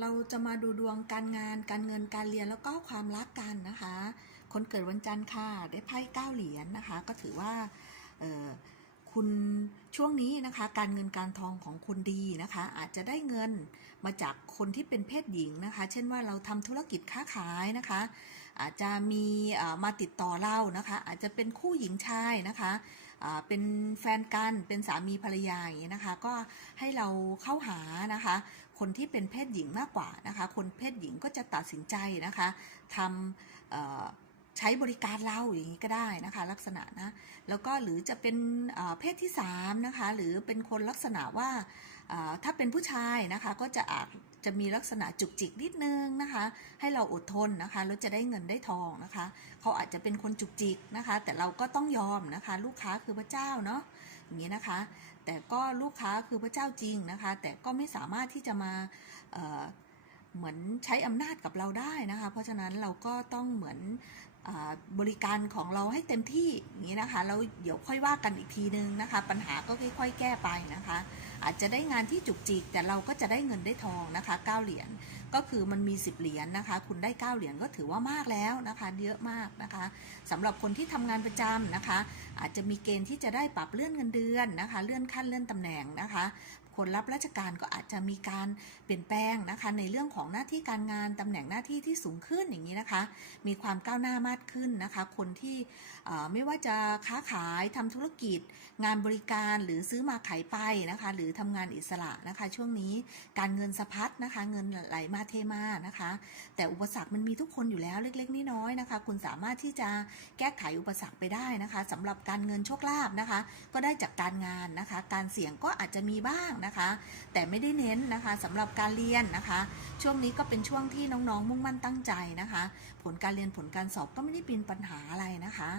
เราจะมาดูดวงการงาน การเงินการเรียนแล้วก็ความรักกันนะคะ คนเกิดวันจันทร์ค่ะได้ไพ่เก้าเหรียญนะคะ ก็ถือว่าคุณช่วงนี้นะคะ การเงินการทองของคุณดีนะคะ อาจจะได้เงินมาจากคนที่เป็นเพศหญิงนะคะ เช่นว่าเราทำธุรกิจค้าขายนะคะ อาจจะมีมาติดต่อเรานะคะ อาจจะเป็นคู่หญิงชายนะคะเป็นแฟนกันเป็นสามีภรรยาอย่างนี้นะคะ ก็ให้เราเข้าหานะคะ คนที่เป็นเพศหญิงมากกว่านะคะ คนเพศหญิงก็จะตัดสินใจนะคะทำใช้บริการเราอย่างนี้ก็ได้นะคะ ลักษณะนะ แล้วก็หรือจะเป็นเพศที่3นะคะ หรือเป็นคนลักษณะว่าถ้าเป็นผู้ชายนะคะก็จะอาจจะมีลักษณะจุกจิกนิดนึงนะคะ ให้เราอดทนนะคะแล้วจะได้เงินได้ทองนะคะ เขาอาจจะเป็นคนจุกจิกนะคะ แต่เราก็ต้องยอมนะคะ ลูกค้าคือพระเจ้าเนาะอย่างนี้นะคะ แต่ก็ลูกค้าคือพระเจ้าจริงนะคะ แต่ก็ไม่สามารถที่จะมาเเหมือนใช้อำนาจกับเราได้นะคะ เพราะฉะนั้นเราก็ต้องเหมือนอบริการของเราให้เต็มที่อย่างนี้นะคะแล้วเดี๋ยวค่อยว่ากันอีกทีนึงนะคะ ปัญหาก็ค่อย ๆ แก้ไปนะคะ อาจจะได้งานที่จุกจิกแต่เราก็จะได้เงินได้ทองนะคะ9เหรียญ ก็คือมันมี 10 เหรียญนะคะ คุณได้ 9 เหรียญก็ถือว่ามากแล้วนะคะ เยอะมากนะคะสำหรับคนที่ทำงานประจำนะคะ อาจจะมีเกณฑ์ที่จะได้ปรับเลื่อนเงินเดือนนะคะ เลื่อนขั้นเลื่อนตำแหน่งนะคะ คนรับราชการก็อาจจะมีการเปลี่ยนแปลงนะคะ ในเรื่องของหน้าที่การงานตำแหน่งหน้าที่ที่สูงขึ้นอย่างนี้นะคะ มีความก้าวหน้ามากขึ้นนะคะ คนที่ไม่ว่าจะค้าขายทำธุรกิจ งานบริการหรือซื้อมาขายไปนะคะ หรือทำงานอิสระนะคะ ช่วงนี้การเงินสะพัดนะคะ เงินไหลมาเทมานะคะ แต่อุปสรรคมันมีทุกคนอยู่แล้วเล็กๆน้อยๆนะคะ คุณสามารถที่จะแก้ไขอุปสรรคไปได้นะคะสำหรับการเงินโชคลาภนะคะ ก็ได้จากการงานนะคะ การเสี่ยงก็อาจจะมีบ้างนะคะ แต่ไม่ได้เน้นนะคะสำหรับการเรียนนะคะ ช่วงนี้ก็เป็นช่วงที่น้องๆ มุ่งมั่นตั้งใจนะคะ ผลการเรียนผลการสอบก็ไม่ได้เป็นปัญหาอะไรนะคะ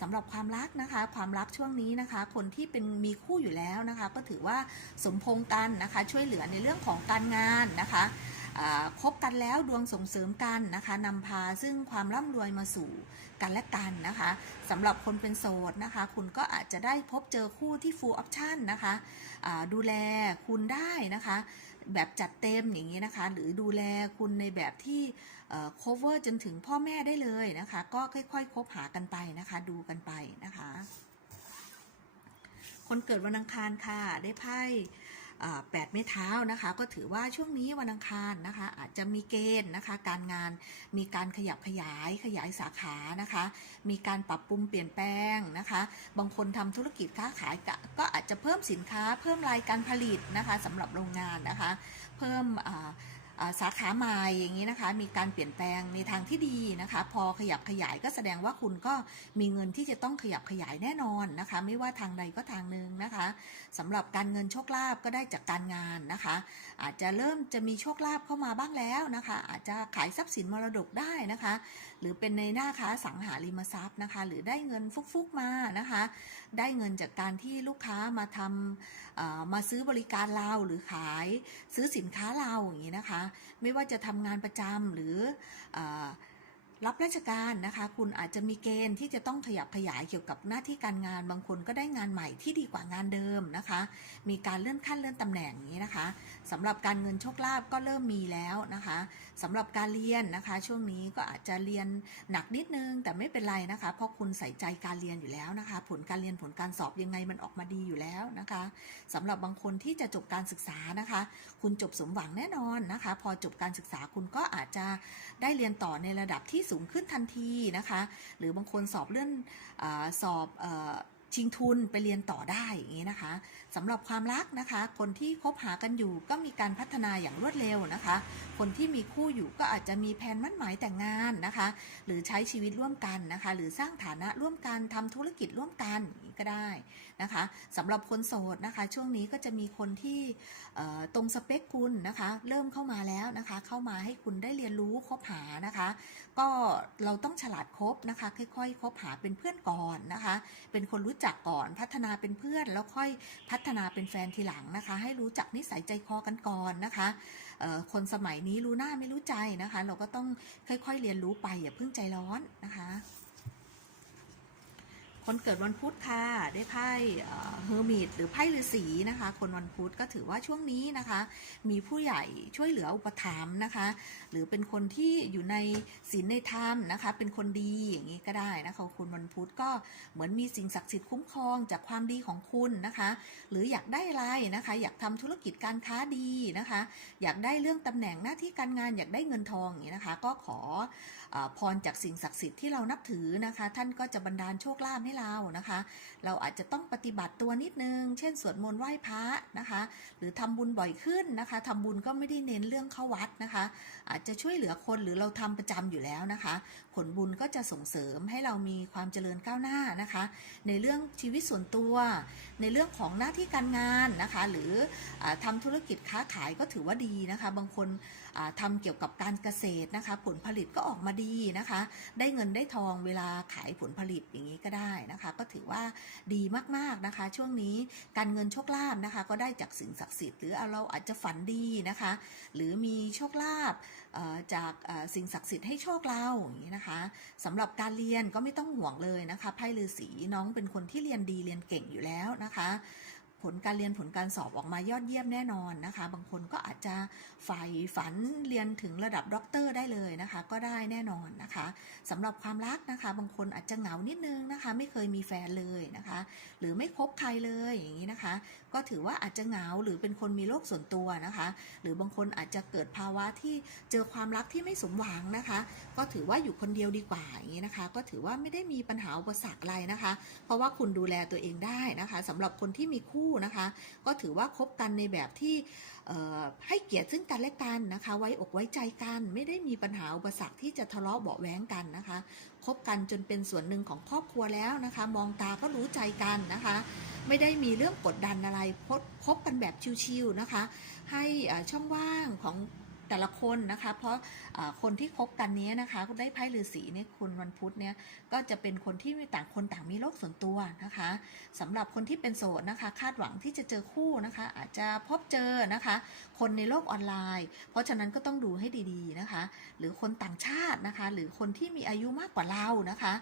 สำหรับความรักนะคะ ความรักช่วงนี้นะคะ คนที่เป็นมีคู่อยู่แล้วนะคะ ก็ถือว่าสมพงกันนะคะ ช่วยเหลือในเรื่องของการงานนะคะคบกันแล้วดวงส่งเสริมกันนะคะนำพาซึ่งความร่ำรวยมาสู่ กันและกันนะคะสำหรับคนเป็นโสดนะคะ คุณก็อาจจะได้พบเจอคู่ที่ full option นะคะอ่าดูแลคุณได้นะคะ แบบจัดเต็มอย่างนี้นะคะ หรือดูแลคุณในแบบที่ cover จนถึงพ่อแม่ได้เลยนะคะ ก็ค่อยๆ คบหากันไปนะคะ ดูกันไปนะคะ คนเกิดวันอังคารค่ะ ได้ไพ่ แปดไม่เท้านะคะ ก็ถือว่าช่วงนี้วันอังคารนะคะ อาจจะมีเกณฑ์นะคะ การงานมีการขยับขยายขยายสาขานะคะ มีการปรับปรุงเปลี่ยนแปลงนะคะ บางคนทำธุรกิจค้าขายก็ก็อาจจะเพิ่มสินค้า เพิ่มรายการผลิตนะคะสำหรับโรงงานนะคะ เพิ่ม สาขาใหม่อย่างนี้นะคะ มีการเปลี่ยนแปลงในทางที่ดีนะคะ พอขยับขยายก็แสดงว่าคุณก็มีเงินที่จะต้องขยับขยายแน่นอนนะคะ ไม่ว่าทางใดก็ทางหนึ่งนะคะสำหรับการเงินโชคลาภก็ได้จากการงานนะคะ อาจจะเริ่มจะมีโชคลาภเข้ามาบ้างแล้วนะคะ อาจจะขายทรัพย์สินมรดกได้นะคะ หรือเป็นในหน้าค้าสังหาริมทรัพย์นะคะ หรือได้เงินฟุกๆมานะคะ ได้เงินจากการที่ลูกค้ามาทำมาซื้อบริการเราหรือขายซื้อสินค้าเราอย่างนี้นะคะ ไม่ว่าจะทำงานประจำหรืออ รับราชการนะคะ คุณอาจจะมีเกณฑ์ที่จะต้องขยับขยายเกี่ยวกับหน้าที่การงาน บางคนก็ได้งานใหม่ที่ดีกว่างานเดิมนะคะ มีการเลื่อนขั้นเลื่อนตำแหน่งอย่างนี้นะคะสำหรับการเงินโชคลาภก็เริ่มมีแล้วนะคะสำหรับการเรียนนะคะ ช่วงนี้ก็อาจจะเรียนหนักนิดนึง แต่ไม่เป็นไรนะคะ เพราะคุณใส่ใจการเรียนอยู่แล้วนะคะ ผลการเรียนผลการสอบยังไงมันออกมาดีอยู่แล้วนะคะสำหรับบางคนที่จะจบการศึกษานะคะ คุณจบสมหวังแน่นอนนะคะ พอจบการศึกษาคุณก็อาจจะได้เรียนต่อในระดับที่สูงขึ้นทันทีนะคะ หรือบางคนสอบเลื่อนอสอบอชิงทุนไปเรียนต่อได้อย่างนี้นะคะสำหรับความรักนะคะ คนที่คบหากันอยู่ก็มีการพัฒนาอย่างรวดเร็วนะคะ คนที่มีคู่อยู่ก็อาจจะมีแผนมั่นหมายแต่งงานนะคะ หรือใช้ชีวิตร่วมกันนะคะ หรือสร้างฐานะร่วมกันทำธุรกิจร่วมกันนี้ก็ได้นะคะสำหรับคนโสดนะคะ ช่วงนี้ก็จะมีคนที่ตรงสเปคคุณนะคะ เริ่มเข้ามาแล้วนะคะ เข้ามาให้คุณได้เรียนรู้คบหานะคะ ก็เราต้องฉลาดคบนะคะ ค่อยๆคบหาเป็นเพื่อนก่อนนะคะ เป็นคนรู้จักก่อนพัฒนาเป็นเพื่อนแล้วค่อยพัฒฒนาเป็นแฟนทีหลังนะคะ ให้รู้จักนิสัยใจคอกันก่อนนะคะคนสมัยนี้รู้หน้าไม่รู้ใจนะคะ เราก็ต้องค่อยๆเรียนรู้ไปอย่าเพิ่งใจร้อนนะคะ คนเกิดวันพุธค่ะได้ไพ่เฮอร์มิตหรือไพ่ฤาษีนะคะ คนวันพุธก็ถือว่าช่วงนี้นะคะ มีผู้ใหญ่ช่วยเหลืออุปถัมภ์นะคะ หรือเป็นคนที่อยู่ในศีลในธรรมนะคะ เป็นคนดีอย่างนี้ก็ได้นะคะคุณวันพุธก็เหมือนมีสิ่งศักดิ์สิทธิ์คุ้มครองจากความดีของคุณนะคะ หรืออยากได้อะไรนะคะ อยากทำธุรกิจการค้าดีนะคะ อยากได้เรื่องตำแหน่งหน้าที่การงานอยากได้เงินทองอย่างนี้นะคะ ก็ขอ พรจากสิ่งศักดิ์สิทธิ์ที่เรานับถือนะคะ ท่านก็จะบันดาลโชคลาภให้เรานะคะ เราอาจจะต้องปฏิบัติตัวนิดนึง เช่นสวดมนต์ไหว้พระนะคะ หรือทำบุญบ่อยขึ้นนะคะทำบุญก็ไม่ได้เน้นเรื่องเข้าวัดนะคะ อาจจะช่วยเหลือคนหรือเราทำประจำอยู่แล้วนะคะ ผลบุญก็จะส่งเสริมให้เรามีความเจริญก้าวหน้านะคะ ในเรื่องชีวิตส่วนตัว ในเรื่องของหน้าที่การงานนะคะ หรืออาทำธุรกิจค้าขายก็ถือว่าดีนะคะ บางคนอ่าทำเกี่ยวกับการเกษตรนะคะ ผลผลิตก็ออกมาดีนะคะ ได้เงินได้ทองเวลาขายผลผลิตอย่างนี้ก็ได้นะคะ ก็ถือว่าดีมากๆนะคะ ช่วงนี้การเงินโชคลาภนะคะ ก็ได้จากสิ่งศักดิ์สิทธิ์หรือเราอาจจะฝันดีนะคะ หรือมีโชคลาภจากสิ่งศักดิ์สิทธิ์ให้โชคเราอย่างนี้นะคะสำหรับการเรียนก็ไม่ต้องห่วงเลยนะคะไพ่ฤาษีน้องเป็นคนที่เรียนดีเรียนเก่งอยู่แล้วนะคะ ผลการเรียนผลการสอบออกมายอดเยี่ยมแน่นอนนะคะ บางคนก็อาจจะใฝ่ฝันเรียนถึงระดับด็อกเตอร์ได้เลยนะคะ ก็ได้แน่นอนนะคะสำหรับความรักนะคะ บางคนอาจจะเหงานิดนึงนะคะ ไม่เคยมีแฟนเลยนะคะ หรือไม่คบใครเลยอย่างนี้นะคะ ก็ถือว่าอาจจะเหงาหรือเป็นคนมีโรคส่วนตัวนะคะ หรือบางคนอาจจะเกิดภาวะที่เจอความรักที่ไม่สมหวังนะคะ ก็ถือว่าอยู่คนเดียวดีกว่าอย่างนี้นะคะ ก็ถือว่าไม่ได้มีปัญหาอุปสรรคอะไรนะคะ เพราะว่าคุณดูแลตัวเองได้นะคะสำหรับคนที่มีคู่นะคะ ก็ถือว่าคบกันในแบบที่ให้เกียรติซึ่งกันและกันนะคะ ไว้อกไว้ใจกัน ไม่ได้มีปัญหาอุปสรรคที่จะทะเลาะเบาแว้งกันนะคะ คบกันจนเป็นส่วนหนึ่งของครอบครัวแล้วนะคะ มองตาก็รู้ใจกันนะคะ ไม่ได้มีเรื่องกดดันอะไรพบคบกันแบบชิวๆนะคะ ให้ช่องว่างของ แต่ละคนนะคะ เพราะอ่าคนที่คบกันนี้นะคะได้ไพ่ฤาษีเนี่ยคุณวันพุธเนี่ยก็จะเป็นคนที่มีต่างคนต่างมีโลกส่วนตัวนะคะสำหรับคนที่เป็นโสดนะคะ คาดหวังที่จะเจอคู่นะคะ อาจจะพบเจอนะคะ คนในโลกออนไลน์ เพราะฉะนั้นก็ต้องดูให้ดีๆนะคะ หรือคนต่างชาตินะคะ หรือคนที่มีอายุมากกว่าเรานะคะ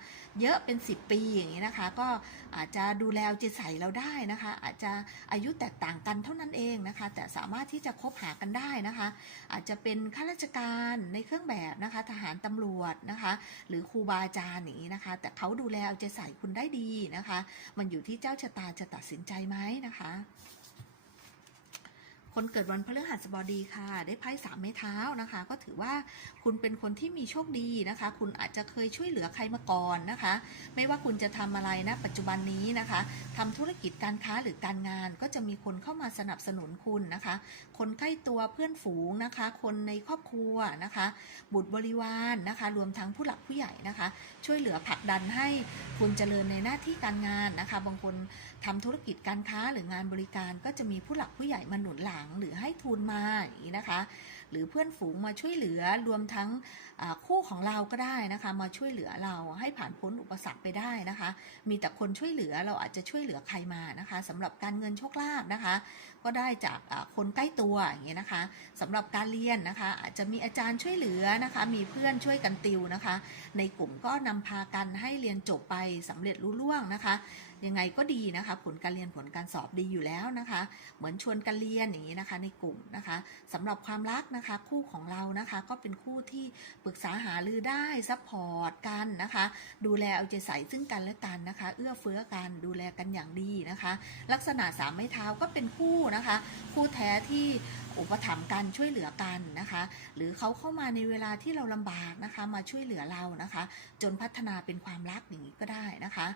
เยอะเป็น 10 ปีอย่างนี้นะคะ ก็อาจจะดูแลเอาใจใส่เราได้นะคะ อาจจะอายุแตกต่างกันเท่านั้นเองนะคะ แต่สามารถที่จะคบหากันได้นะคะ อาจจะเป็นข้าราชการในเครื่องแบบนะคะทหารตำรวจนะคะหรือครูบาอาจารย์อย่างนี้นะคะ แต่เขาดูแลเอาใจใส่คุณได้ดีนะคะ มันอยู่ที่เจ้าชะตาจะตัดสินใจไหมนะคะ คนเกิดวันพฤหัสบดีค่ะ ได้ไพ่สามไม้เท้านะคะ ก็ถือว่าคุณเป็นคนที่มีโชคดีนะคะ คุณอาจจะเคยช่วยเหลือใครมาก่อนนะคะ ไม่ว่าคุณจะทำอะไรนะปัจจุบันนี้นะคะทำธุรกิจการค้าหรือการงานก็จะมีคนเข้ามาสนับสนุนคุณนะคะ คนใกล้ตัวเพื่อนฝูงนะคะ คนในครอบครัวนะคะ บุตรบริวารนะคะ รวมทั้งผู้หลักผู้ใหญ่นะคะ ช่วยเหลือผลักดันให้คุณเจริญในหน้าที่การงานนะคะ บางคน ทำธุรกิจการค้าหรืองานบริการก็จะมีผู้หลักผู้ใหญ่มาหนุนหลังหรือให้ทุนมาอย่างนี้นะคะ หรือเพื่อนฝูงมาช่วยเหลือรวมทั้งคู่ของเราก็ได้นะคะ มาช่วยเหลือเราให้ผ่านพ้นอุปสรรคไปได้นะคะ มีแต่คนช่วยเหลือเราอาจจะช่วยเหลือใครมานะคะสำหรับการเงินโชคลาภนะคะ ก็ได้จากคนใกล้ตัวอย่างเงี้ยนะคะสำหรับการเรียนนะคะ อาจจะมีอาจารย์ช่วยเหลือนะคะ มีเพื่อนช่วยกันติวนะคะ ในกลุ่มก็นำพากันให้เรียนจบไปสำเร็จรุ่ล่วงนะคะ ยังไงก็ดีนะคะ ผลการเรียนผลการสอบดีอยู่แล้วนะคะ เหมือนชวนกันเรียนอย่างนี้นะคะ ในกลุ่มนะคะสำหรับความรักนะคะ คู่ของเรานะคะ ก็เป็นคู่ที่ปรึกษาหารือได้ซัพพอร์ตกันนะคะ ดูแลเอาใจใส่ซึ่งกันและกันนะคะ เอื้อเฟื้อกันดูแลกันอย่างดีนะคะ ลักษณะสามไม้เท้าก็เป็นคู่นะคะ คู่แท้ที่ อุปถัมภ์กันช่วยเหลือกันนะคะ หรือเขาเข้ามาในเวลาที่เราลำบากนะคะ มาช่วยเหลือเรานะคะ จนพัฒนาเป็นความรักอย่างนี้ก็ได้นะคะ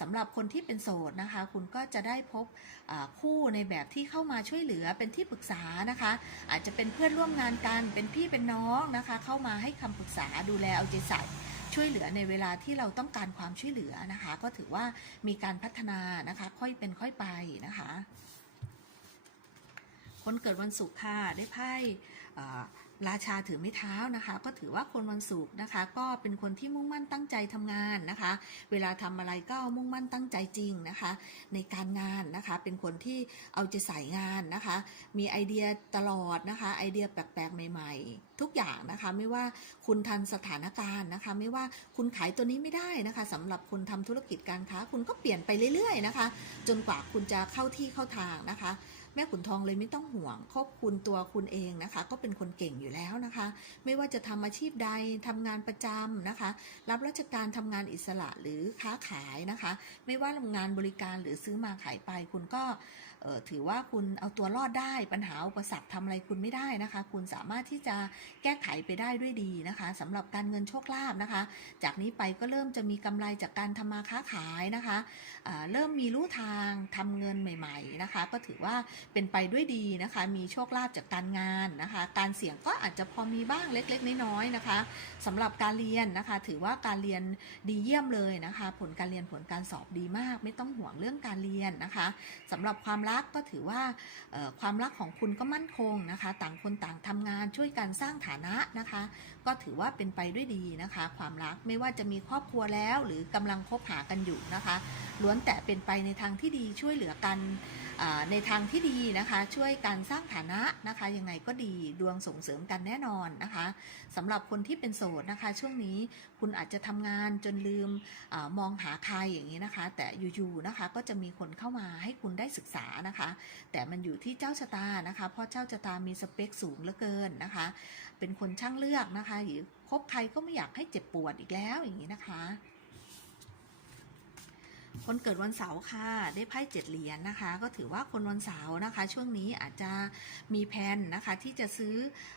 สำหรับคนที่เป็นโสดนะคะ คุณก็จะได้พบคู่ในแบบที่เข้ามาช่วยเหลือเป็นที่ปรึกษานะคะ อาจจะเป็นเพื่อนร่วมงานกันเป็นพี่เป็นน้องนะคะ เข้ามาให้คำปรึกษาดูแลเอาใจใส่ช่วยเหลือในเวลาที่เราต้องการความช่วยเหลือนะคะ ก็ถือว่ามีการพัฒนานะคะ ค่อยเป็นค่อยไปนะคะ คนเกิดวันศุกร์ค่ะได้ไพ่ราชาถือไม้เท้านะคะ ก็ถือว่าคนวันศุกร์นะคะ ก็เป็นคนที่มุ่งมั่นตั้งใจทำงานนะคะ เวลาทำอะไรก็มุ่งมั่นตั้งใจจริงนะคะ ในการงานนะคะ เป็นคนที่เอาใจใส่งานนะคะ มีไอเดียตลอดนะคะ ไอเดียแปลกๆใหม่ ๆ ทุกอย่างนะคะ ไม่ว่าคุณทันสถานการณ์นะคะ ไม่ว่าคุณขายตัวนี้ไม่ได้นะคะสำหรับคนทำธุรกิจการค้า คุณก็เปลี่ยนไปเรื่อยๆนะคะ จนกว่าคุณจะเข้าที่เข้าทางนะคะ แม่ขุนทองเลยไม่ต้องห่วงครอบคุณตัวคุณเองนะคะก็เป็นคนเก่งอยู่แล้วนะคะ ไม่ว่าจะทำอาชีพใดทำงานประจำนะคะ รับราชการทำงานอิสระหรือค้าขายนะคะ ไม่ว่าทำงานบริการหรือซื้อมาขายไป คุณก็ถือว่าคุณเอาตัวรอดได้ปัญหาอุปสรรคทำอะไรคุณไม่ได้นะคะ คุณสามารถที่จะแก้ไขไปได้ด้วยดีนะคะสำหรับการเงินโชคลาภนะคะ จากนี้ไปก็เริ่มจะมีกำไรจากการทำมาค้าขายนะคะ เริ่มมีรู้ทางทำเงินใหม่ๆนะคะ ก็ถือว่าเป็นไปด้วยดีนะคะ มีโชคลาภจากการงานนะคะ การเสี่ยงก็อาจจะพอมีบ้างเล็กๆ น้อยๆนะคะสำหรับการเรียนนะคะ ถือว่าการเรียนดีเยี่ยมเลยนะคะ ผลการเรียนผลการสอบดีมาก ไม่ต้องห่วงเรื่องการเรียนนะคะสำหรับความรักก็ถือว่าความรักของคุณก็มั่นคงนะคะ ต่างคนต่างทำงานช่วยกันสร้างฐานะนะคะ ก็ถือว่าเป็นไปด้วยดีนะคะ ความรักไม่ว่าจะมีครอบครัวแล้ว หรือกำลังคบหากันอยู่นะคะล้วนแต่เป็นไปในทางที่ดีช่วยเหลือกันในทางที่ดีนะคะ ช่วยกันสร้างฐานะนะคะยังไงก็ดีดวงส่งเสริมกันแน่นอนนะคะสำหรับคนที่เป็นโสดนะคะ ช่วงนี้คุณอาจจะทำงานจนลืมอมองหาใครอย่างนี้นะคะ แต่อยู่ๆนะคะก็จะมีคนเข้ามาให้คุณได้ศึกษานะคะ แต่มันอยู่ที่เจ้าชะตานะคะ เพราะเจ้าชะตามีสเปคสูงเหลือเกินนะคะ เป็นคนช่างเลือกนะคะ หรือคบใครก็ไม่อยากให้เจ็บปวดอีกแล้วอย่างนี้นะคะ คนเกิดวันเสาร์ค่ะ ได้ไพ่เจ็ดเหรียญนะคะ ก็ถือว่าคนวันเสาร์นะคะ ช่วงนี้อาจจะมีแผนนะคะที่จะซื้อ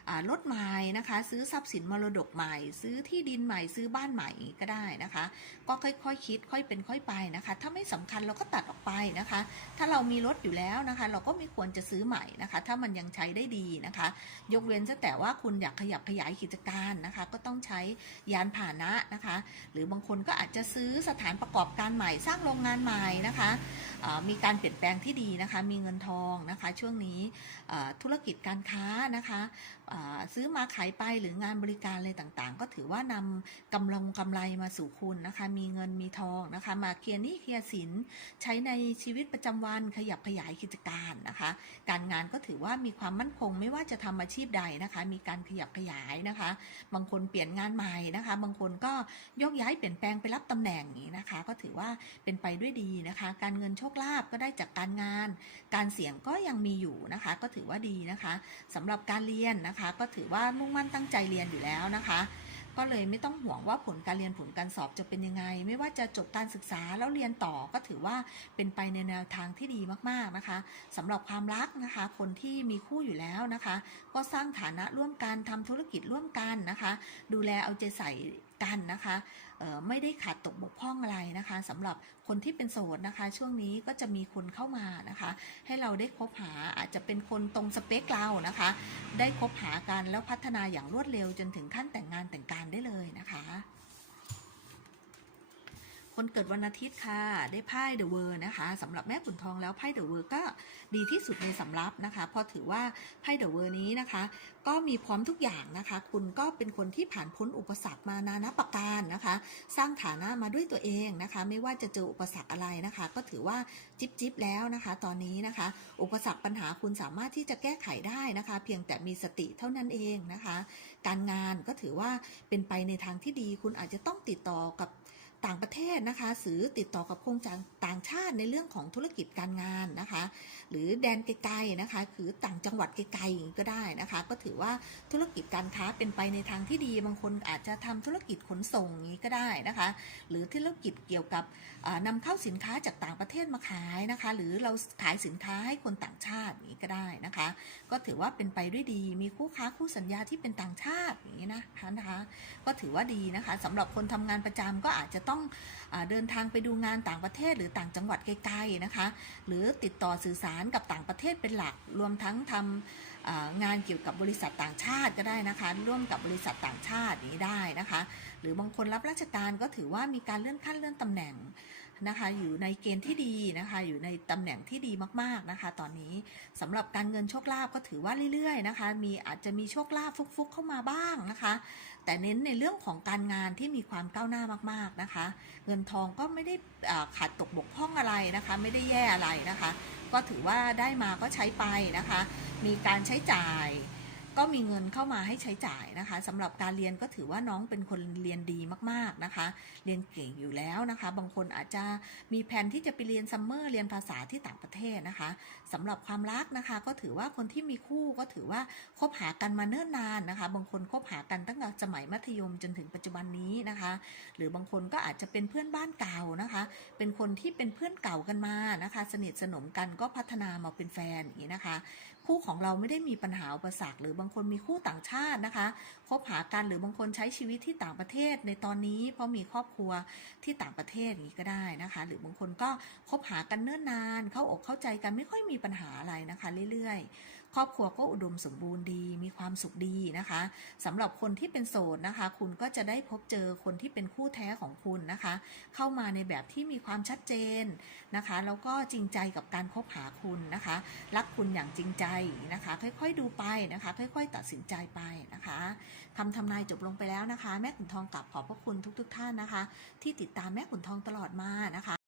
อรถใหม่นะคะ ซื้อทรัพย์สินมรดกใหม่ ซื้อที่ดินใหม่ซื้อบ้านใหม่ก็ได้นะคะ ก็ค่อยๆคคิดค่อยเป็นค่อยไปนะคะ ถ้าไม่สำคัญเราก็ตัดออกไปนะคะ ถ้าเรามีรถอยู่แล้วนะคะ เราก็ไม่ควรจะซื้อใหม่นะคะ ถ้ามันยังใช้ได้ดีนะคะ ยกเว้นแต่ว่าคุณอยากขยับขยายกิจการนะคะ ก็ต้องใช้ยานพาหนะนะคะ หรือบางคนก็อาจจะซื้อสถานประกอบการใหม่สร้างโรงงานใหม่นะคะมีการเปลี่ยนแปลงที่ดีนะคะ มีเงินทองนะคะ ช่วงนี้ธุรกิจการค้านะคะซื้อมาขายไปหรืองานบริการอะไรต่างๆ ก็ถือว่านำกำลังกำไรมาสู่คุณนะคะ มีเงินมีทองนะคะ มาเคลียร์นี้เคลียร์สินใช้ในชีวิตประจำวันขยับขยายกิจการนะคะ การงานก็ถือว่ามีความมั่นคงไม่ว่าจะทำอาชีพใดนะคะ มีการขยับขยายนะคะ บางคนเปลี่ยนงานใหม่นะคะ บางคนก็ยกย้ายเปลี่ยนแปลงไปรับตำแหน่งอย่างนี้นะคะ ก็ถือว่าเป็นไปด้วยดีนะคะ การเงินโชคลาภก็ได้จากการงาน การเสี่ยงก็ยังมีอยู่นะคะ ก็ถือว่าดีนะคะสำหรับการเรียนนะคะ ก็ถือว่ามุ่งมั่นตั้งใจเรียนอยู่แล้วนะคะก็เลยไม่ต้องห่วงว่าผลการเรียนผลการสอบจะเป็นยังไง ไม่ว่าจะจบการศึกษาแล้วเรียนต่อก็ถือว่าเป็นไปในแนวทางที่ดีมากๆนะคะสำหรับความรักนะคะ คนที่มีคู่อยู่แล้วนะคะ ก็สร้างฐานะร่วมกันทำธุรกิจร่วมกันนะคะ ดูแลเอาใจใส่กันนะคะ ไม่ได้ขาดตกบกพร่องอะไรนะคะสำหรับคนที่เป็นโสดนะคะ ช่วงนี้ก็จะมีคนเข้ามานะคะ ให้เราได้คบหาอาจจะเป็นคนตรงสเปคเรานะคะ ได้คบหากันแล้วพัฒนาอย่างรวดเร็วจนถึงขั้นแต่งงานแต่งการได้เลยนะคะ คนเกิดวันอาทิตย์ค่ะ ได้ไพ่เดอะเวอร์นะคะสำหรับแม่ขุนทองแล้วไพ่เดอะเวอร์ก็ดีที่สุดในสำรับนะคะเพราะถือว่าไพ่เดอะเวอร์นี้นะคะ ก็มีพร้อมทุกอย่างนะคะ คุณก็เป็นคนที่ผ่านพ้นอุปสรรคมานานาประการนะคะ สร้างฐานะมาด้วยตัวเองนะคะ ไม่ว่าจะเจออุปสรรคอะไรนะคะ ก็ถือว่าจิบจิบแล้วนะคะ ตอนนี้นะคะ อุปสรรคปัญหาคุณสามารถที่จะแก้ไขได้นะคะ เพียงแต่มีสติเท่านั้นเองนะคะ การงานก็ถือว่าเป็นไปในทางที่ดีคุณอาจจะต้องติดต่อกับ ต่างประเทศนะคะหรือติดต่อกับโครงการต่างชาติในเรื่องของธุรกิจการงานนะคะ หรือแดนไกลๆนะคะคือต่างจังหวัดไกลๆอย่างนี้ก็ได้นะคะ ก็ถือว่าธุรกิจการค้าเป็นไปในทางที่ดี บางคนอาจจะทำธุรกิจขนส่งอย่างนี้ก็ได้นะคะ หรือธุรกิจเกี่ยวกับ นำเข้าสินค้าจากต่างประเทศมาขายนะคะ หรือเราขายสินค้าให้คนต่างชาตินี้ก็ได้นะคะ ก็ถือว่าเป็นไปด้วยดี มีคู่ค้าคู่สัญญาที่เป็นต่างชาติอย่างนี้นะคะนะคะ ก็ถือว่าดีนะคะสำหรับคนทำงานประจำก็อาจจะต้องอเดินทางไปดูงานต่างประเทศ หรือต่างจังหวัดไกลๆนะคะ หรือติดต่อสื่อสารกับต่างประเทศเป็นหลัก รวมทั้งทำอ่างานเกี่ยวกับบริษัทต่างชาติก็ได้นะคะ ร่วมกับบริษัทต่างชาตินี้ได้นะคะ รือบางคนรับราชการก็ถือว่ามีการเลื่อนขั้นเลื่อนตำแหน่งนะคะอยู่ในเกณฑ์ที่ดีนะคะอยู่ในตำแหน่งที่ดีมากๆนะคะ ตอนนี้สำหรับการเงินโชคลาภก็ถือว่าเรื่อยๆนะคะมีอาจจะมีโชคลาภฟุกๆเข้ามาบ้างนะคะ แต่เน้นในเรื่องของการงานที่มีความก้าวหน้ามากๆนะคะ เงินทองก็ไม่ได้ขาดตกบกพร่องอะไรนะคะ ไม่ได้แย่อะไรนะคะ ก็ถือว่าได้มาก็ใช้ไปนะคะ มีการใช้จ่าย ก็มีเงินเข้ามาให้ใช้จ่ายนะคะสำหรับการเรียนก็ถือว่าน้องเป็นคนเรียนดีมากๆนะคะ เรียนเก่งอยู่แล้วนะคะ บางคนอาจจะมีแผนที่จะไปเรียนซัมเมอร์เรียนภาษาที่ต่างประเทศนะคะสำหรับความรักนะคะ ก็ถือว่าคนที่มีคู่ก็ถือว่าคบหากันมาเนิ่นนานนะคะ บางคนคบหากันตั้งแต่สมัยมัธยมจนถึงปัจจุบันนี้นะคะ หรือบางคนก็อาจจะเป็นเพื่อนบ้านเก่านะคะ เป็นคนที่เป็นเพื่อนเก่ากันมานะคะ สนิทสนมกันก็พัฒนามาเป็นแฟนอย่างนี้นะคะ คู่ของเราไม่ได้มีปัญหาอุปสรรคหรือบางคนมีคู่ต่างชาตินะคะคบหากันหรือบางคนใช้ชีวิตที่ต่างประเทศในตอนนี้ เพราะมีครอบครัวที่ต่างประเทศอย่างนี้ก็ได้นะคะ หรือบางคนก็คบหากันเนิ่นนาน เข้าอกเข้าใจกันไม่ค่อยมีปัญหาอะไรนะคะ เรื่อยๆ ครอบครัวก็อุดมสมบูรณ์ดี มีความสุขดีนะคะสำหรับคนที่เป็นโสดนะคะ คุณก็จะได้พบเจอคนที่เป็นคู่แท้ของคุณนะคะ เข้ามาในแบบที่มีความชัดเจนนะคะแล้วก็จริงใจกับการคบหาคุณนะคะ รักคุณอย่างจริงใจนะคะ ค่อยๆดูไปนะคะ ค่อย ๆ ตัดสินใจไปนะคะคำทำนายจบลงไปแล้วนะคะ แม่ขุนทองกลับขอบพระคุณทุก ๆ ท่านนะคะ ที่ติดตามแม่ขุนทองตลอดมานะคะ